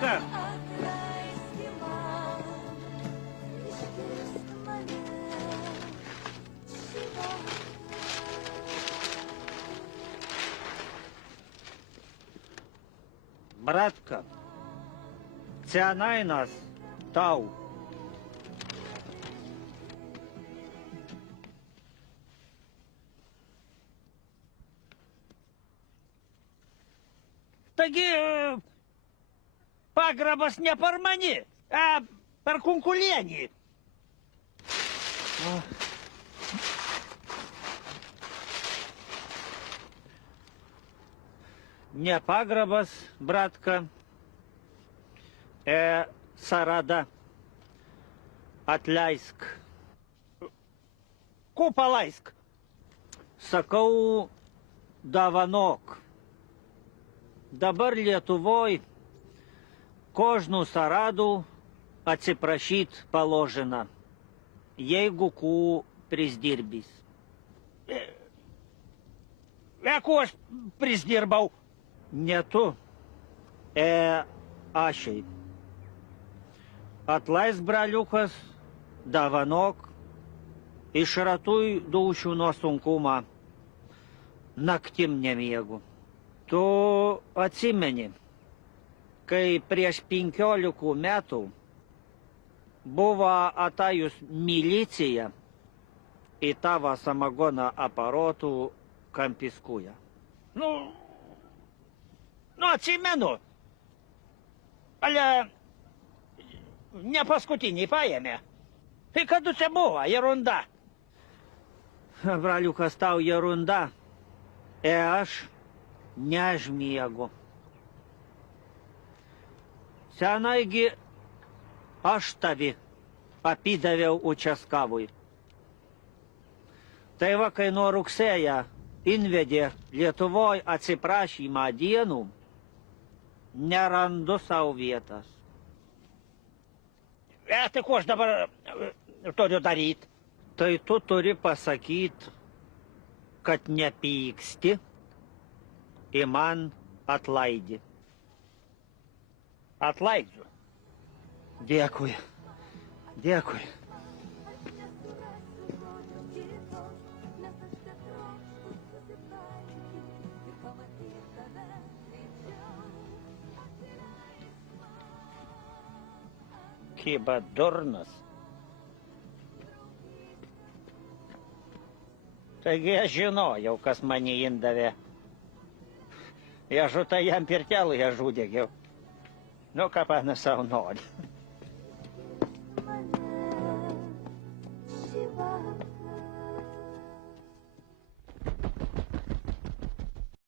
Братка! Братка, ця най нас тау. Таги паграбас не пар мани, а пар конкулені. Не паграбас, братка, Сарада, Atleisk. Купалайск. Sakau Davanok. Dabar Lietuvoj кожну сараду atsiprašyt положено, jeigu kų prisdirbys. Ko aš prisdirbau? Ne tu, ašiai. Atleisk, braliukas, davanok, išratuj dūšių nuo sunkumą, naktim nemiegu. Tu atsimeni, kai prieš 15 metų buvo atėjus milicija į tavo samagoną aparatų konfiskuoja. Nu, atsimenu, ale ne paskutinį paėmė. Tai kada čia buvo, ерунда? Braliukas, tau ерунда, aš neužmiegu. Senaigi aš tavi apidaviau učaskavui. Tai va, kai nuo rugsėjo invedė Lietuvoj atsiprašymą dienų, nerandu savo vietas. Tai ko aš dabar turiu daryti? Tai tu turi pasakyti, kad nepyksti ir man atlaidi. Atlaidžiu. Dėkui. Dėkui. Kiba durnas. Taigi aš žinojau, kas mane indavė. Я ж jam pirtelų ją žudegiau. Nu, ką pana savo nori.